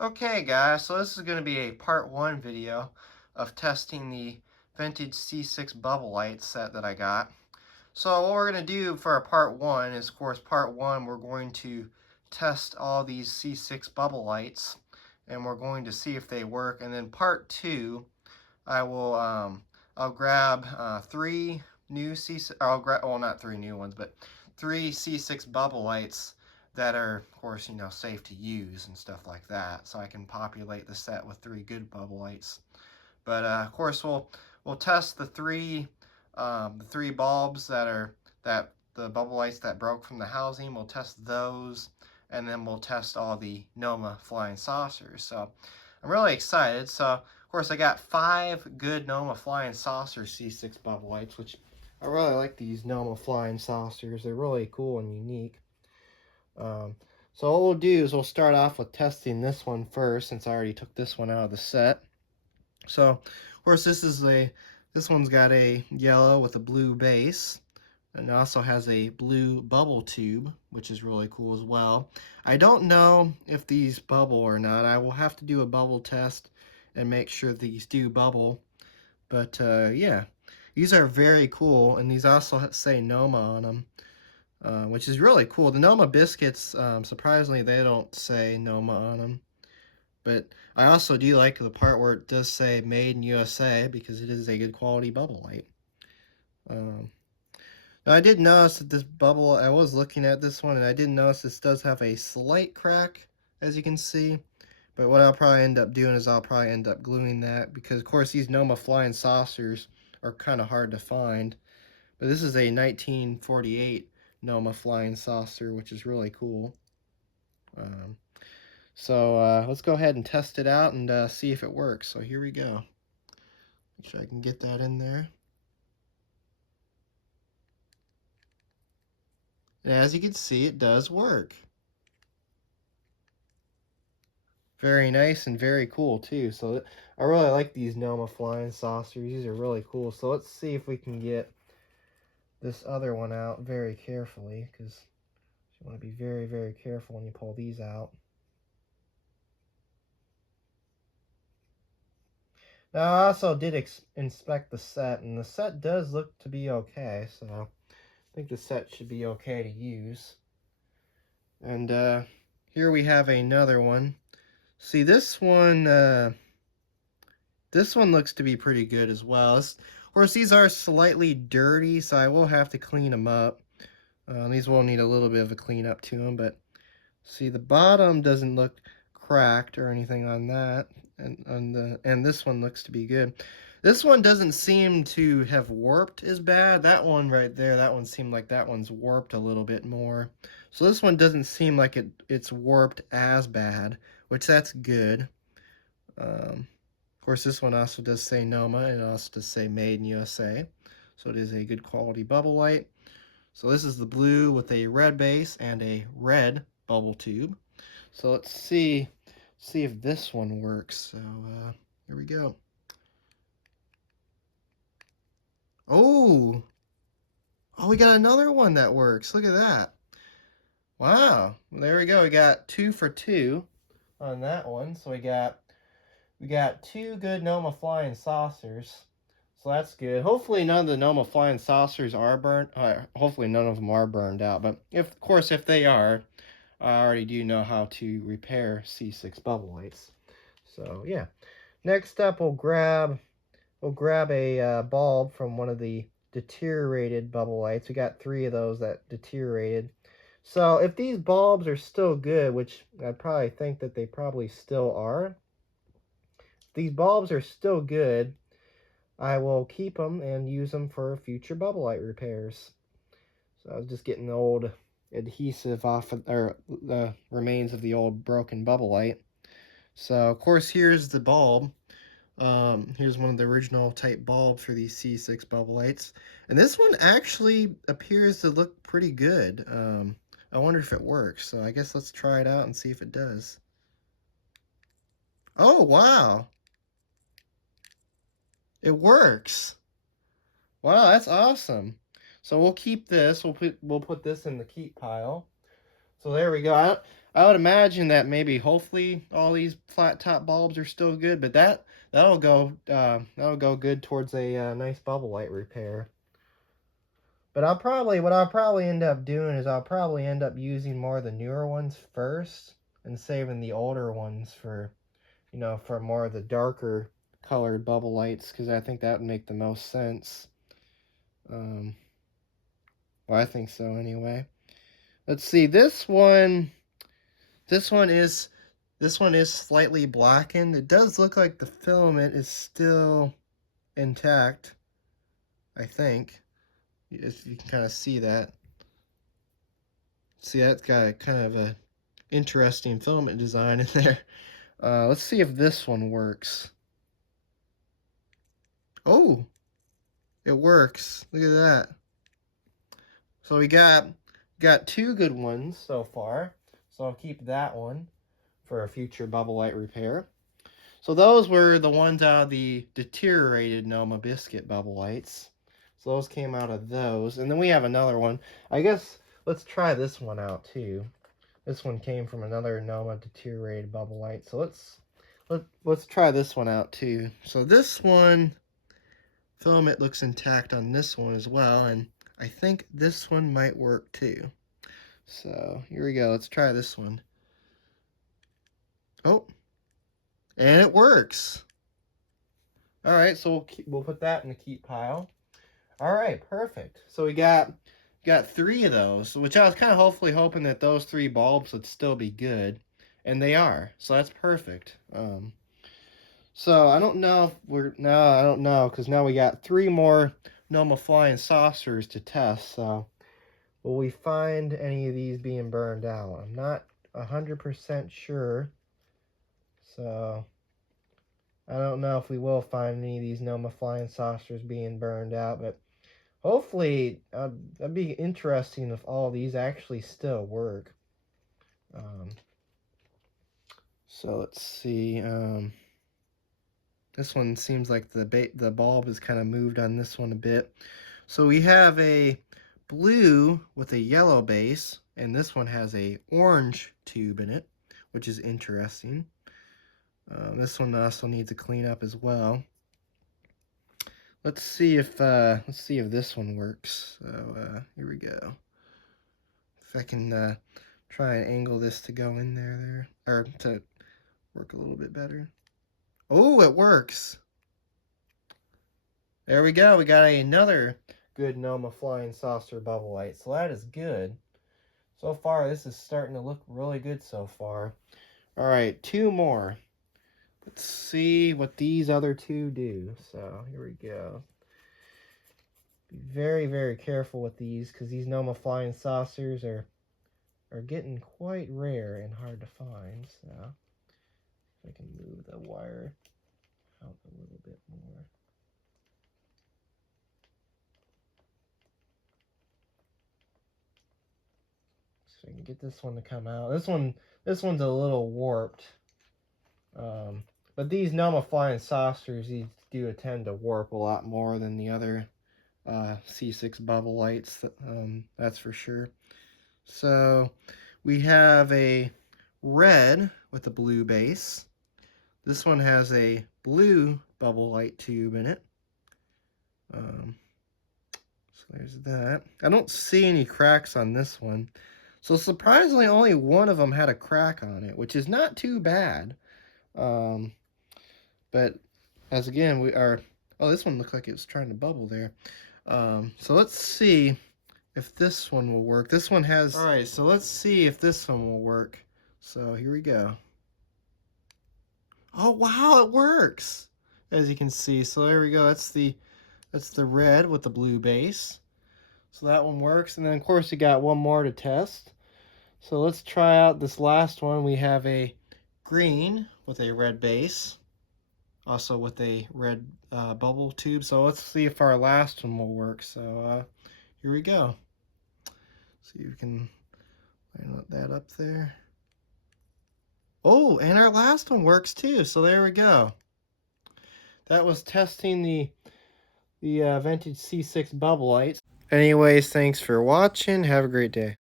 Okay guys, so this is going to be a part 1 video of testing the Vintage C6 bubble light set that I got. So what we're going to do for our part 1 is, of course, part 1 we're going to test all these C6 bubble lights and we're going to see if they work. And then part 2 I'll grab 3 new C6, or I'll grab, well, not 3 new ones, but 3 C6 bubble lights that are, of course, safe to use and stuff like that. So I can populate the set with 3 good bubble lights. But of course, we'll test the three bulbs that the bubble lights that broke from the housing. We'll test those, and then we'll test all the NOMA flying saucers. So I'm really excited. So of course, I got 5 good NOMA flying saucer C6 bubble lights, which I really like these NOMA flying saucers. They're really cool and unique. So what we'll do is we'll start off with testing this one first, since I already took this one out of the set. So of course this one's got a yellow with a blue base, and it also has a blue bubble tube, which is really cool as well. I don't know if these bubble or not. I will have to do a bubble test and make sure these do bubble. But yeah, these are very cool, and these also say NOMA on them. Which is really cool. The NOMA biscuits, surprisingly, they don't say NOMA on them. But I also do like the part where it does say Made in USA, because it is a good quality bubble light. Now I did notice that this bubble, I was looking at this one, and I did notice this does have a slight crack, as you can see. But what I'll probably end up doing is I'll probably end up gluing that, because of course these NOMA flying saucers are kind of hard to find. But this is a 1948 NOMA flying saucer, which is really cool. So let's go ahead and test it out and see if it works. So here we go. Make sure I can get that in there. And as you can see, it does work. Very nice and very cool too. So I really like these NOMA flying saucers. These are really cool. So let's see if we can get this other one out very carefully, because you want to be very, very careful when you pull these out. Now, I also did inspect the set, and the set does look to be okay, so I think the set should be okay to use. And here we have another one. See, this one looks to be pretty good as well. Of course, these are slightly dirty, so I will have to clean them up. These will need a little bit of a cleanup to them, but see, the bottom doesn't look cracked or anything on that, and this one looks to be good. This one doesn't seem to have warped as bad. That one right there, that one seemed like that one's warped a little bit more. So this one doesn't seem like it's warped as bad, which that's good. Of course, this one also does say NOMA, and it also does say Made in USA. So it is a good quality bubble light. So this is the blue with a red base and a red bubble tube. So let's see if this one works. So here we go. Oh, we got another one that works. Look at that. Wow. Well, there we go. We got 2 for 2 on that one. So we got 2 good NOMA flying saucers. So that's good. Hopefully none of the NOMA flying saucers are burnt. Hopefully none of them are burned out. But of course, if they are, I already do know how to repair C6 bubble lights. So yeah. Next up, we'll grab a bulb from one of the deteriorated bubble lights. We got 3 of those that deteriorated. So if these bulbs are still good, which I probably think that they probably still are, if these bulbs are still good, I will keep them and use them for future bubble light repairs. So I was just getting the old adhesive off of, or the remains of the old broken bubble light. So of course, here's the bulb. Here's one of the original type bulbs for these C6 bubble lights, and this one actually appears to look pretty good. I wonder if it works, so I guess let's try it out and see if it does. Oh wow, it works. Wow, that's awesome. So we'll keep this. We'll put this in the keep pile. So there we go. I I would imagine that maybe hopefully all these flat top bulbs are still good, but that'll go good towards a nice bubble light repair. But what I'll probably end up doing is I'll probably end up using more of the newer ones first and saving the older ones for, you know, for more of the darker colored bubble lights, because I think that would make the most sense. Well, I think so anyway. Let's see, this one is slightly blackened. It does look like the filament is still intact, I think. If you can kind of see that. See, that's got a kind of a interesting filament design in there. Let's see if this one works. Oh, it works. Look at that. So we got two good ones so far. So I'll keep that one for a future bubble light repair. So those were the ones out of the deteriorated NOMA biscuit bubble lights. So those came out of those. And then we have another one. I guess let's try this one out too. This one came from another NOMA deteriorated bubble light. So let's try this one out too. So this one, filament looks intact on this one as well, and I think this one might work too. So here we go. Let's try this one. Oh, and it works. All right, so we'll put that in the keep pile. All right, perfect. So we got 3 of those, which I was kind of hoping that those 3 bulbs would still be good, and they are. So that's perfect. So I don't know if I don't know, because now we got 3 more NOMA flying saucers to test. So will we find any of these being burned out? I'm not 100% sure. So I don't know if we will find any of these NOMA flying saucers being burned out, but hopefully that'd be interesting if all these actually still work. So let's see. This one seems like the bulb is kind of moved on this one a bit. So we have a blue with a yellow base, and this one has a orange tube in it, which is interesting. This one also needs a cleanup as well. Let's see if this one works. So here we go. If I can try and angle this to go in there, or to work a little bit better. Oh, it works. There we go. We got another good NOMA flying saucer bubble light. So that is good. So far, this is starting to look really good so far. All right, 2 more. Let's see what these other 2 do. So here we go. Be very, very careful with these, because these NOMA flying saucers are getting quite rare and hard to find. So if I can move the wire out a little bit more. So I can get this one to come out. This one's a little warped. But these NOMA flying saucers, these do tend to warp a lot more than the other C6 bubble lights. That's for sure. So we have a red with a blue base. This one has a blue bubble light tube in it. So there's that. I don't see any cracks on this one. So surprisingly, only one of them had a crack on it, which is not too bad. But as again, oh, this one looked like it was trying to bubble there. So let's see if this one will work. This one has, all right, so let's see if this one will work. So here we go. Oh, wow, it works, as you can see. So there we go. That's the red with the blue base. So that one works. And then, of course, we got one more to test. So let's try out this last one. We have a green with a red base, also with a red bubble tube. So let's see if our last one will work. So here we go. See if we can line that up there. Oh, and our last one works too. So there we go. That was testing the Vintage C6 bubble lights. Anyways, thanks for watching. Have a great day.